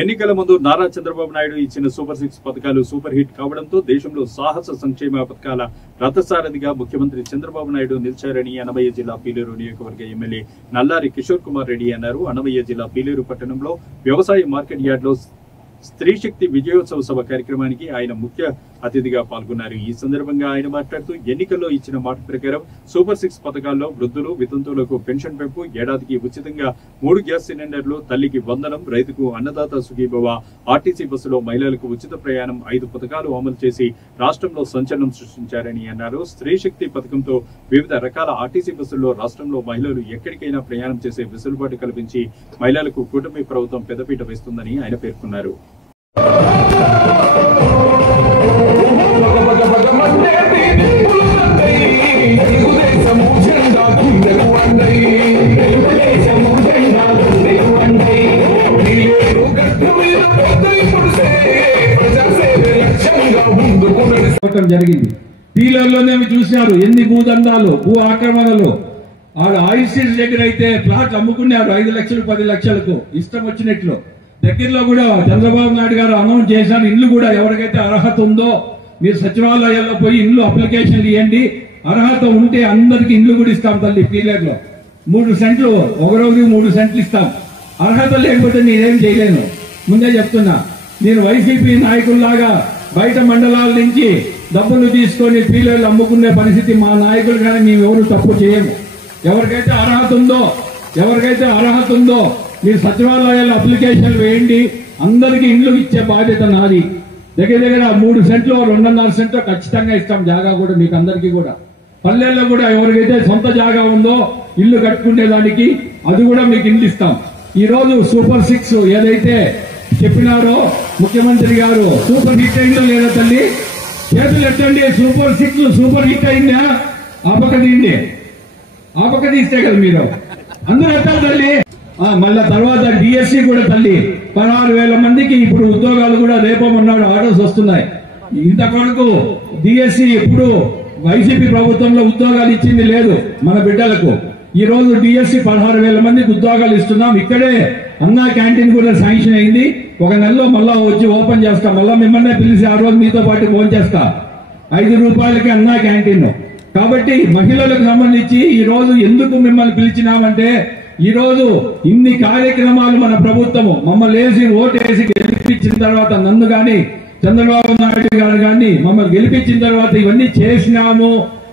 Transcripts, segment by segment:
ఎన్నికల ముందు నారా చంద్రబాబు నాయుడు ఇచ్చిన సూపర్ 6 పథకాలు సూపర్ హిట్ కావడంతో దేశంలో సాహస సంక్షేమ పథకాల రథసారథిగా ముఖ్యమంత్రి చంద్రబాబు నాయుడు నిలిచారని అన్నమయ్య జిల్లా పీలేరు నియోజకవర్గ ఎమ్మెల్యే నల్లారి కిషోర్ కుమార్ రెడ్డి అన్నారు. అన్నమయ్య జిల్లా పీలేరు పట్టణంలో వ్యవసాయ మార్కెట్ యార్డ్లో స్త్రీ శక్తి విజయోత్సవ సభ కార్యక్రమానికి ఆయన ముఖ్య అతిథిగా పాల్గొన్నారు. ఈ సందర్భంగా ఆయన మాట్లాడుతూ ఎన్నికల్లో ఇచ్చిన మాట ప్రకారం సూపర్ 6 పథకాల్లో వృద్ధులు, వితంతువులకు పెన్షన్ పెంపు, ఏడాదికి ఉచితంగా 3 గ్యాస్ సిలిండర్లు, తల్లికి వందనం, రైతుకు అన్నదాత సుఖీభవ, ఆర్టీసీ బస్సులో మహిళలకు ఉచిత ప్రయాణం 5 పథకాలు అమలు చేసి రాష్ట్రంలో సంచలనం సృష్టించారని అన్నారు. స్త్రీ శక్తి పథకంతో వివిధ రకాల ఆర్టీసీ బస్సుల్లో రాష్ట్రంలో మహిళలు ఎక్కడికైనా ప్రయాణం చేసే వెసులుబాటు కల్పించి మహిళలకు కూటమి ప్రభుత్వం పెద్దపీట వేస్తుందని ఆయన పేర్కొన్నారు. జరిగింది. పీలర్లోనే చూశారు ఎన్ని భూదందాలు, భూ ఆక్రమణలు. ఆయిల్ దగ్గర అయితే ప్లాట్ అమ్ముకున్నారు 5 లక్షలు 10 లక్షలకు ఇష్టం వచ్చినట్లు. దగ్గరలో కూడా చంద్రబాబు నాయుడు గారు అనౌన్స్ చేశారు, ఇల్లు కూడా ఎవరికైతే అర్హత ఉందో మీరు సచివాలయాల్లో పోయి ఇల్లు అప్లికేషన్లు ఇవ్వండి, అర్హత ఉంటే అందరికి ఇల్లు కూడా ఇస్తాం తల్లి. పీలర్లో 3 సెంట్లు, ఒక రోజుకి 3 సెంట్లు ఇస్తాం. అర్హత లేకపోతే నేనేం చేయలేను, ముందే చెప్తున్నా. నేను వైసీపీ నాయకుల్లాగా బయట మండలాల నుంచి డబ్బులు తీసుకొని పీలర్లు అమ్ముకునే పరిస్థితి మా నాయకులు కానీ మేమెవరు తప్పు చేయము. ఎవరికైతే అర్హత ఉందో మీరు సచివాలయాల్లో అప్లికేషన్లు వేయండి, అందరికీ ఇండ్లు ఇచ్చే బాధ్యత నాది. దగ్గర 3 సెంట్లు 2.5 సెంట్లు ఖచ్చితంగా ఇస్తాం. జాగా కూడా మీకు అందరికీ కూడా, పల్లెల్లో కూడా ఎవరికైతే సొంత జాగా ఉందో ఇల్లు కట్టుకునేదానికి అది కూడా మీకు ఇండ్లు ఇస్తాం. ఈ రోజు సూపర్ 6 ఏదైతే చెప్పినారో ముఖ్యమంత్రి గారు, సూపర్ హిట్ అయిందో లేదా తల్లి? చేతులు ఎట్టండి. సూపర్ 6 సూపర్ హిట్ అయిందా? ఆపక తీస్తే కదా మీరు అందరూ ఎట్టాలి తల్లి. మళ్ళా తర్వాత డిఎస్సి కూడా తల్లి 16,000 మందికి ఇప్పుడు ఉద్యోగాలు కూడా రేపమన్నాడు ఆర్డర్స్ వస్తున్నాయి. ఇంతవరకు డిఎస్సి ఎప్పుడు వైసీపీ ప్రభుత్వంలో ఉద్యోగాలు ఇచ్చింది లేదు మన బిడ్డలకు. ఈ రోజు డిఎస్సి 16,000 మందికి ఉద్యోగాలు ఇస్తున్నాం. ఇక్కడే అన్నా క్యాంటీన్ కూడా శాంక్షన్ అయింది. ఒక నెలలో మళ్ళా వచ్చి ఓపెన్ చేస్తా, మళ్ళా మిమ్మల్ని పిలిచి ఆ రోజు మీతో పాటు ఫోన్ చేస్తా. 5 రూపాయలకి అన్నా క్యాంటీన్. కాబట్టి మహిళలకు సంబంధించి ఈ రోజు ఎందుకు మిమ్మల్ని పిలిచినామంటే, ఈ రోజు ఇన్ని కార్యక్రమాలు మన ప్రభుత్వము మమ్మల్ని వేసి ఓటేసి గెలిపించిన తర్వాత, నన్ను గాని చంద్రబాబు నాయుడు గారు గాని మమ్మల్ని గెలిపించిన తర్వాత ఇవన్నీ చేసినాము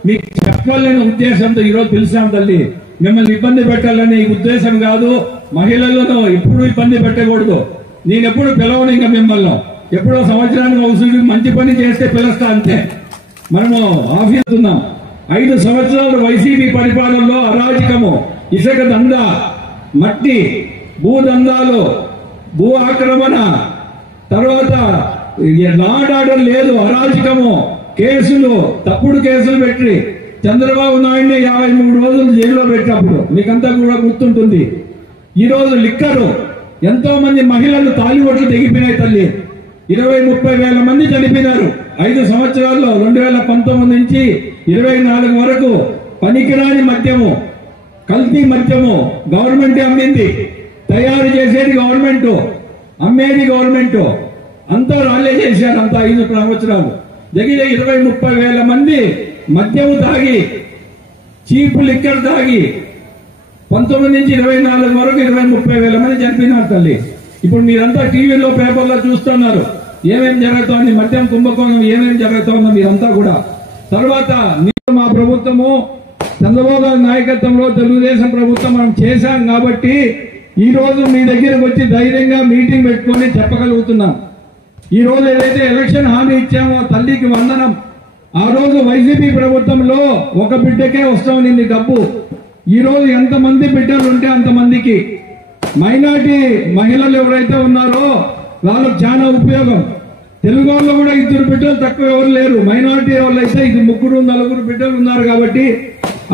మీకు చెప్పాలనే ఉద్దేశంతో ఈ రోజు పిలిచాం తల్లి. మిమ్మల్ని ఇబ్బంది పెట్టాలనే ఉద్దేశం కాదు. మహిళలను ఎప్పుడు ఇబ్బంది పెట్టకూడదు. నేను ఎప్పుడు పిలవను, ఇంకా మిమ్మల్ని ఎప్పుడో సంవత్సరానికి అవసరం మంచి పని చేస్తే పిలుస్తా అంతే. మనము ఆఫీస్తున్నాం. 5 సంవత్సరాలు వైసీపీ పరిపాలనలో అరాజకము, ఇసుక దంద, మట్టి, భూదందాలు, భూ ఆక్రమణ, తర్వాత లాండ్ ఆర్డర్ లేదు, అరాజకము, కేసులు, తప్పుడు కేసులు పెట్టి చంద్రబాబు నాయుడిని 53 రోజులు జైల్లో పెట్టినప్పుడు మీకంతా కూడా గుర్తుంటుంది. ఈ రోజు లిక్కరు ఎంతో మంది మహిళలు తాలిబొట్లు తెగిపోయినాయి తల్లి. 20-30 వేల మంది చనిపోయినారు 5 సంవత్సరాల్లో. 2019 నుంచి 24 వరకు పనికిరాని మద్యము, కల్తీ మద్యము గవర్నమెంట్ అమ్మింది. తయారు చేసేది గవర్నమెంట్, అమ్మేది గవర్నమెంట్. అంతా రాళ్లే చేశారు. అంతా 5 సంవత్సరాలు దగ్గర 20-30 వేల మంది మద్యము తాగి, చీప్ లిక్కర్ తాగి 19 నుంచి 24 వరకు 20-30 వేల మంది చనిపోయినారు తల్లి. ఇప్పుడు మీరంతా టీవీలో పేపర్లో చూస్తున్నారు ఏమేం జరుగుతోంది, మద్యం కుంభకోణం ఏమేం జరుగుతోందో మీరంతా కూడా. తర్వాత మా ప్రభుత్వము చంద్రబాబు గారి నాయకత్వంలో తెలుగుదేశం ప్రభుత్వం మనం చేశాం కాబట్టి ఈ రోజు మీ దగ్గరకు వచ్చి ధైర్యంగా మీటింగ్ పెట్టుకొని చెప్పగలుగుతున్నాం. ఈ రోజు ఏదైతే ఎలక్షన్ హామీ ఇచ్చామో తల్లికి వందనం, ఆ రోజు వైసీపీ ప్రభుత్వంలో ఒక బిడ్డకే వస్తామని డబ్బు. ఈ రోజు ఎంతమంది బిడ్డలు ఉంటే అంతమందికి, మైనార్టీ మహిళలు ఎవరైతే ఉన్నారో వాళ్ళకు చాలా ఉపయోగం. తెలుగు వాళ్ళు కూడా 2 బిడ్డలు తక్కువ ఎవరు లేరు. మైనార్టీ వాళ్ళు అయితే 3, 4 బిడ్డలు ఉన్నారు కాబట్టి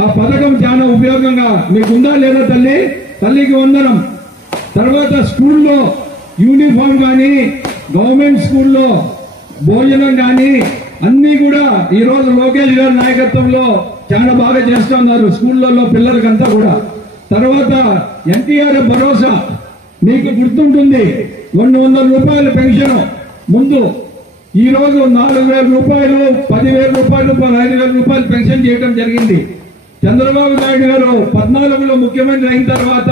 ఆ పథకం చాలా ఉపయోగంగా మీకు ఉందా లేదా తల్లి? తల్లికి వందనం. తర్వాత స్కూల్లో యూనిఫామ్ కానీ, గవర్నమెంట్ స్కూల్లో భోజనం కానీ అన్ని కూడా ఈ రోజు లోకేష్ గారి నాయకత్వంలో చాలా బాగా చేస్తున్నారు స్కూళ్లలో పిల్లలకంతా కూడా. తర్వాత ఎన్టీఆర్ భరోసా మీకు గుర్తుంటుంది 200 రూపాయల పెన్షన్ ముందు, ఈ రోజు 4,000 రూపాయలు, 10,000 రూపాయలు, 15,000 రూపాయలు పెన్షన్ చేయడం జరిగింది. చంద్రబాబు నాయుడు గారు 14లో ముఖ్యమంత్రి అయిన తర్వాత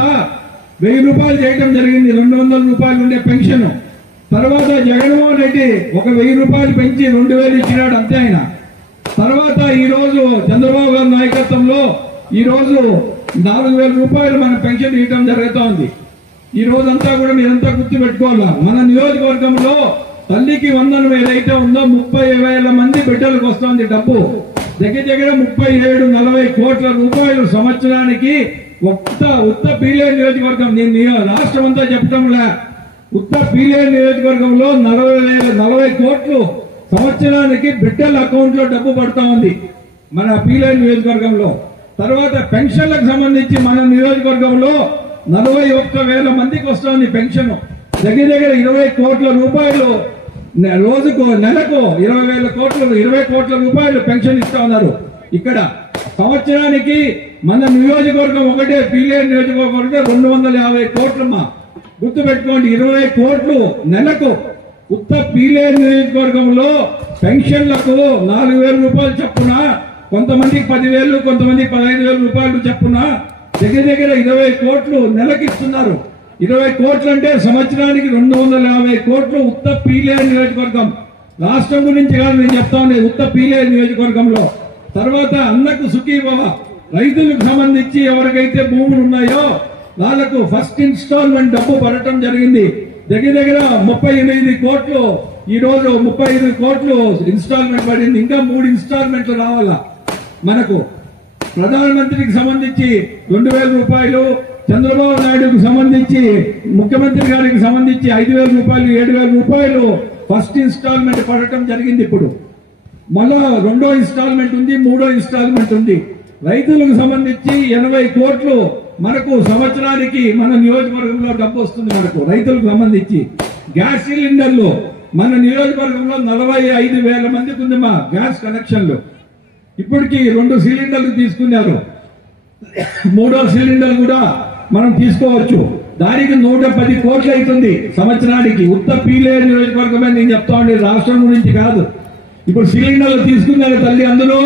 1000 రూపాయలు చేయడం జరిగింది, 200 రూపాయలు ఉండే పెన్షన్. తర్వాత జగన్మోహన్ రెడ్డి 1,000 రూపాయలు పెంచి 2,000 ఇచ్చినాడు, అంతే ఆయన. తర్వాత ఈ రోజు చంద్రబాబు గారి నాయకత్వంలో ఈ రోజు 4,000 రూపాయలు మన పెన్షన్ ఇవ్వడం జరుగుతూ ఉంది. ఈ రోజంతా కూడా మీరంతా గుర్తు పెట్టుకోవాలా, మన నియోజకవర్గంలో తల్లికి వందనం ఏదైతే ఉందో 30,000 మంది బిడ్డలకు వస్తుంది డబ్బు. దగ్గర 37-40 కోట్ల రూపాయలు సంవత్సరానికి ఉత్త పీలేరు నియోజకవర్గం, నేను రాష్ట్రం అంతా చెప్పడంలే, ఉత్త పీలేరు నియోజకవర్గంలో 40 కోట్లు సంవత్సరానికి బిడ్డల అకౌంట్ లో డబ్బు పడతా ఉంది మన పీలేరు నియోజకవర్గంలో. తర్వాత పెన్షన్లకు సంబంధించి మన నియోజకవర్గంలో 41,000 మందికి వస్తుంది పెన్షన్. దగ్గర 20 కోట్ల రూపాయలు రోజుకు, నెలకు 20 కోట్ల రూపాయలు పెన్షన్ ఇస్తా ఉన్నారు. ఇక్కడ సంవత్సరానికి మన నియోజకవర్గం ఒకటే, పీలేరు నియోజకవర్గం 250 కోట్లమ్మా, గుర్తు పెట్టుకోండి. 20 కోట్లు నెలకు ఉత్త పీలేరు నియోజకవర్గంలో పెన్షన్లకు 4,000 రూపాయలు చొప్పున, కొంతమందికి 10,000, కొంతమందికి 15,000 రూపాయలు చొప్పున దగ్గర 20 కోట్లు నెలకి ఇస్తున్నారు. 20 కోట్లు అంటే సంవత్సరానికి 250 కోట్లు ఉత్త పీలేరు నియోజకవర్గం. రాష్ట్రం గురించి కాదు నేను చెప్తా ఉండేది, ఉత్త పీలేరు నియోజకవర్గంలో. తర్వాత అన్నకు సుఖీభవ, రైతులకు సంబంధించి ఎవరికైతే భూములు ఉన్నాయో వాళ్ళకు ఫస్ట్ ఇన్స్టాల్మెంట్ డబ్బు పడటం జరిగింది. దగ్గర 38 కోట్లు, ఈ రోజు 35 కోట్లు ఇన్స్టాల్మెంట్ పడింది. ఇంకా 3 ఇన్స్టాల్మెంట్లు రావాలా మనకు. ప్రధానమంత్రికి సంబంధించి 2,000 రూపాయలు, చంద్రబాబు నాయుడుకు సంబంధించి ముఖ్యమంత్రి గారికి సంబంధించి 5,000 రూపాయలు, 7,000 రూపాయలు ఫస్ట్ ఇన్స్టాల్మెంట్ పడటం జరిగింది. ఇప్పుడు మళ్ళా 2వ ఇన్స్టాల్మెంట్ ఉంది, 3వ ఇన్స్టాల్మెంట్ ఉంది. రైతులకు సంబంధించి 80 కోట్లు మనకు సంవత్సరానికి మన నియోజకవర్గంలో డబ్బు వస్తుంది మనకు రైతులకు సంబంధించి. గ్యాస్ సిలిండర్లు మన నియోజకవర్గంలో 45,000 మందికి ఉంది మా గ్యాస్ కనెక్షన్లు. ఇప్పటికి 2 సిలిండర్లు తీసుకున్నారు, 3వ సిలిండర్ కూడా మనం తీసుకోవచ్చు. దానికి 110 కోట్లు అవుతుంది సంవత్సరానికి. ఉత్త పీలేరు నియోజకవర్గమే నేను చెప్తా ఉండే, రాష్ట్రం గురించి కాదు. ఇప్పుడు సిలిండర్లు తీసుకున్నారు తల్లి, అందులో